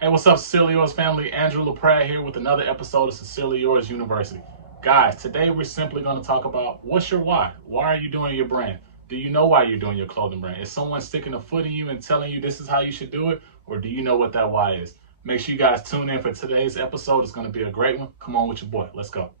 Hey, what's up, Sincerely Yours family? Andrew LaPrade here with another episode of Sincerely Yours University. Guys, today we're simply going to talk about what's your why? Why are you doing your brand? Do you know why you're doing your clothing brand? Is someone sticking a foot in you and telling you this is how you should do it? Or do you know what that why is? Make sure you guys tune in for today's episode. It's going to be a great one. Come on with your boy. Let's go.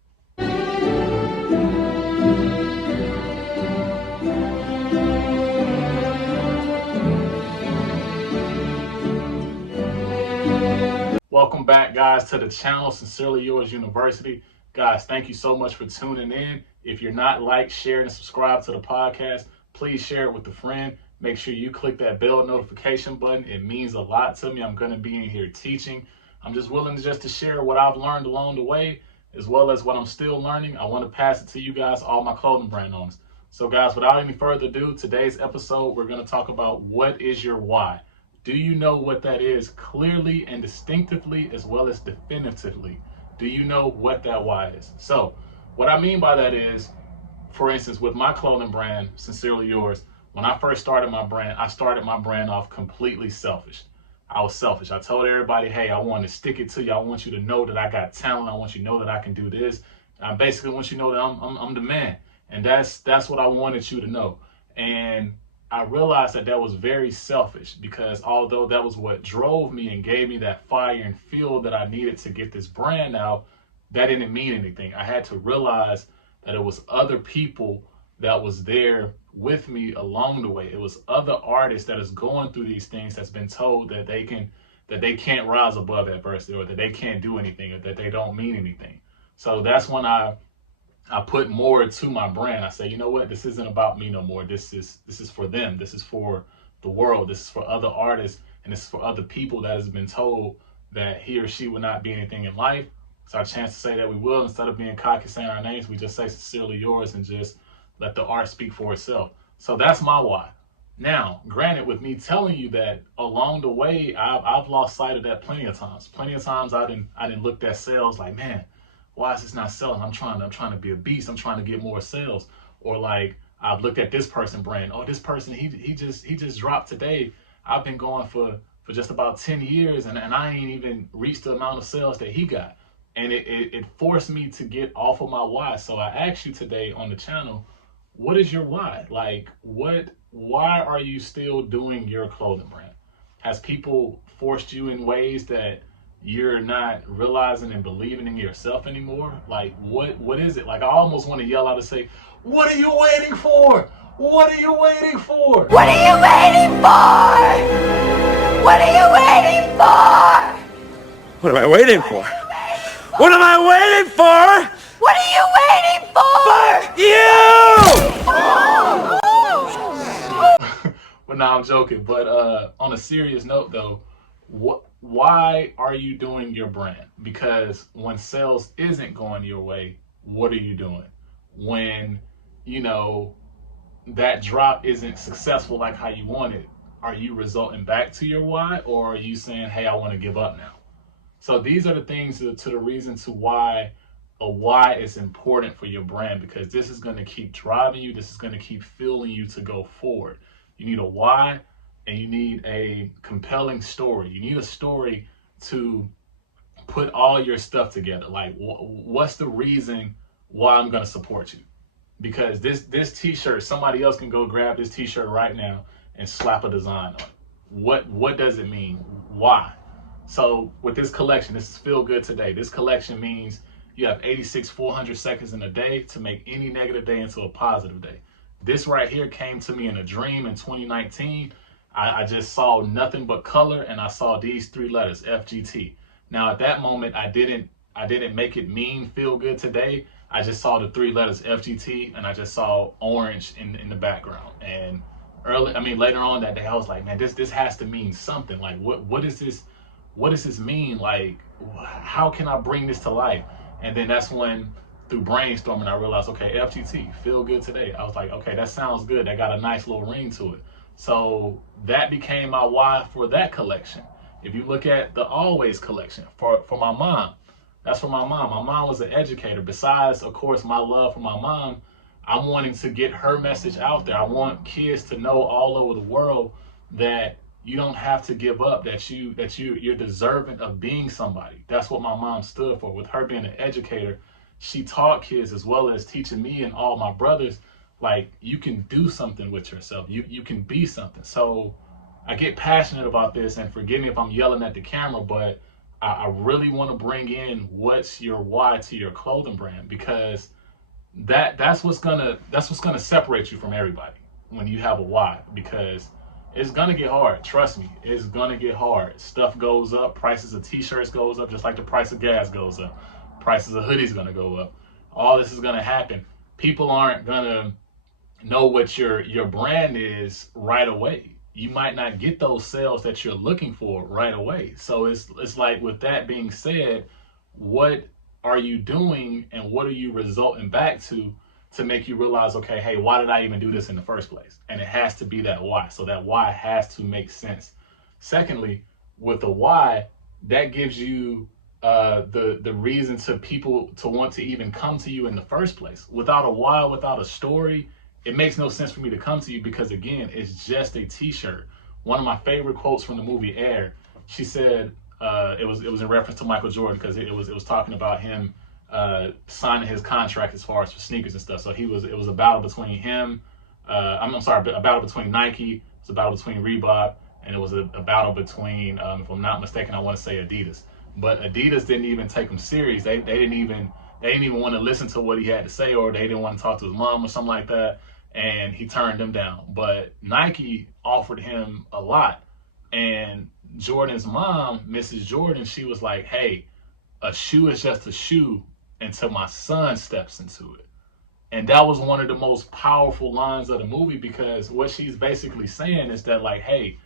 Welcome back, guys, to the channel, Sincerely Yours University. Guys, thank you so much for tuning in. If you're not like, share, and subscribe to the podcast, please share it with a friend. Make sure you click that bell notification button. It means a lot to me. I'm going to be in here teaching. I'm just willing to share what I've learned along the way, as well as what I'm still learning. I want to pass it to you guys, all my clothing brand owners. So, guys, without any further ado, today's episode, we're going to talk about what is your why. Do you know what that is clearly and distinctively as well as definitively? Do you know what that why is? So what I mean by that is, for instance, with my clothing brand, Sincerely Yours, when I first started my brand, I started my brand off completely selfish. I was selfish. I told everybody, hey, I want to stick it to you. I want you to know that I got talent. I want you to know that I can do this. I basically want you to know that I'm the man. And that's what I wanted you to know. And I realized that was very selfish, because although that was what drove me and gave me that fire and fuel that I needed to get this brand out, that didn't mean anything. I had to realize that it was other people that was there with me along the way. It was other artists that is going through these things that's been told that they can't rise above adversity, or that they can't do anything, or that they don't mean anything. So that's when I put more to my brand. I say, you know what? This isn't about me no more. This is for them. This is for the world. This is for other artists, and this is for other people that has been told that he or she will not be anything in life. It's our chance to say that we will. Instead of being cocky saying our names, we just say Sincerely Yours and just let the art speak for itself. So that's my why. Now, granted, with me telling you that, along the way, I've lost sight of that plenty of times. Plenty of times I didn't look at sales like, man, why is this not selling? I'm trying to be a beast. I'm trying to get more sales. Or like, I've looked at this person brand. Oh, this person, he just dropped today. I've been going for just about 10 years and I ain't even reached the amount of sales that he got. And it forced me to get off of my why. So I asked you today on the channel, what is your why? Like, why are you still doing your clothing brand? Has people forced you in ways that you're not realizing and believing in yourself anymore? Like, what is it? Like, I almost want to yell out and say, what are you waiting for? What are you waiting for? What are you waiting for? What are you waiting for? What am I waiting for? What am I waiting for? What are you waiting for? You! But no, I'm joking. But on a serious note, though, why are you doing your brand? Because when sales isn't going your way, what are you doing? When, that drop isn't successful like how you wanted, are you resulting back to your why, or are you saying, hey, I want to give up now? So these are the things to the reason to why a why is important for your brand, because this is going to keep driving you. This is going to keep fueling you to go forward. You need a why, and you need a compelling story. You need a story to put all your stuff together. Like, what's the reason why I'm going to support you? Because this t-shirt, somebody else can go grab this t-shirt right now and slap a design on it. What does it mean? Why? So with this collection, this is Feel Good Today. This collection means you have 86 400 seconds in a day to make any negative day into a positive day. This right here came to me in a dream in 2019. I just saw nothing but color, and I saw these three letters, FGT. Now at that moment, I didn't make it mean Feel Good Today. I just saw the three letters FGT, and I just saw orange in the background. And later on that day, I was like, man, this has to mean something. Like, what is this? What does this mean? Like, how can I bring this to life? And then that's when, through brainstorming, I realized, okay, FGT, Feel Good Today. I was like, okay, that sounds good. That got a nice little ring to it. So that became my why for that collection. If you look at the Always collection for my mom, that's for my mom. My mom was an educator. Besides, of course, my love for my mom, I'm wanting to get her message out there. I want kids to know all over the world that you don't have to give up, that you're deserving of being somebody. That's what my mom stood for. With her being an educator, she taught kids as well as teaching me and all my brothers, like, you can do something with yourself. You can be something. So I get passionate about this, and forgive me if I'm yelling at the camera, but I really want to bring in what's your why to your clothing brand, because that's what's gonna separate you from everybody when you have a why. Because it's gonna get hard. Trust me, it's gonna get hard. Stuff goes up. Prices of t-shirts goes up, just like the price of gas goes up. Prices of hoodies gonna go up. All this is gonna happen. People aren't gonna know what your brand is right away. You might not get those sales that you're looking for right away. So it's like, with that being said, what are you doing and what are you resulting back to make you realize, okay, hey, why did I even do this in the first place? And it has to be that why. So that why has to make sense. Secondly, with the why, that gives you the reason to people to want to even come to you in the first place. Without a why, without a story, it makes no sense for me to come to you, because again, it's just a t-shirt. One of my favorite quotes from the movie Air, she said, it was in reference to Michael Jordan, because it was talking about him signing his contract as far as for sneakers and stuff. So it was a battle between him, a battle between Nike, it was a battle between Reebok, and it was a battle between, if I'm not mistaken, I want to say Adidas. But Adidas didn't even take him serious. They didn't even want to listen to what he had to say, or they didn't want to talk to his mom or something like that, and he turned them down. But Nike offered him a lot, and Jordan's mom, Mrs. Jordan, she was like, hey, a shoe is just a shoe until my son steps into it. And that was one of the most powerful lines of the movie, because what she's basically saying is that, like, hey,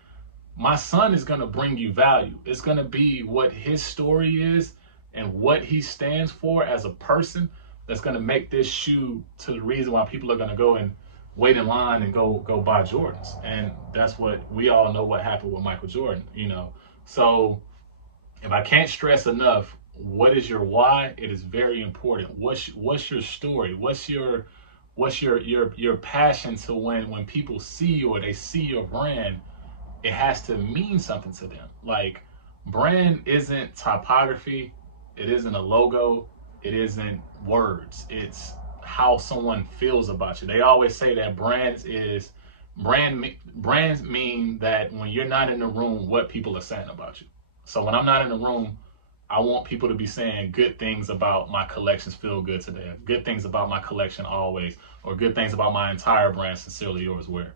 my son is going to bring you value. It's going to be what his story is and what he stands for as a person that's going to make this shoe to the reason why people are going to go and wait in line and go buy Jordans. And that's what we all know what happened with Michael Jordan, you know. So if I can't stress enough, what is your why? It is very important. What's your story? What's your passion, to when people see you or they see your brand, it has to mean something to them. Like, brand isn't typography, it isn't a logo, it isn't words. It's how someone feels about you. They always say that brands mean that when you're not in the room, what people are saying about you. So when I'm not in the room, I want people to be saying good things about my collections, Feel Good Today, good things about my collection Always, or good things about my entire brand, Sincerely Yours Wear.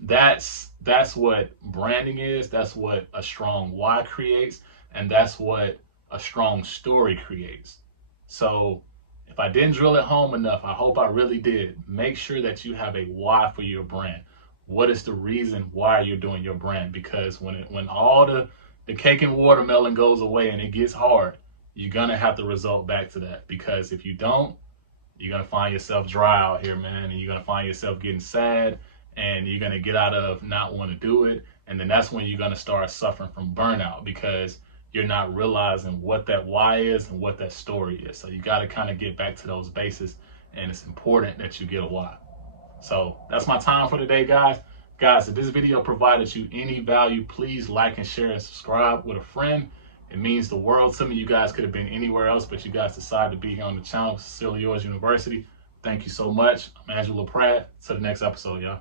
That's what branding is. That's what a strong why creates, and that's what a strong story creates. So if I didn't drill it home enough, I hope I really did. Make sure that you have a why for your brand. What is the reason why you're doing your brand? Because when all the cake and watermelon goes away and it gets hard, you're gonna have to result back to that. Because if you don't, you're gonna find yourself dry out here, man, and you're gonna find yourself getting sad, and you're gonna get out of not want to do it, and then that's when you're gonna start suffering from burnout, because you're not realizing what that why is and what that story is. So you got to kind of get back to those bases, and it's important that you get a why. So that's my time for today, guys. Guys, if this video provided you any value, please like and share and subscribe with a friend. It means the world to me. You guys could have been anywhere else, but you guys decided to be here on the channel, Sincerely Yours University. Thank you so much. I'm Angelo Pratt. To the next episode, y'all.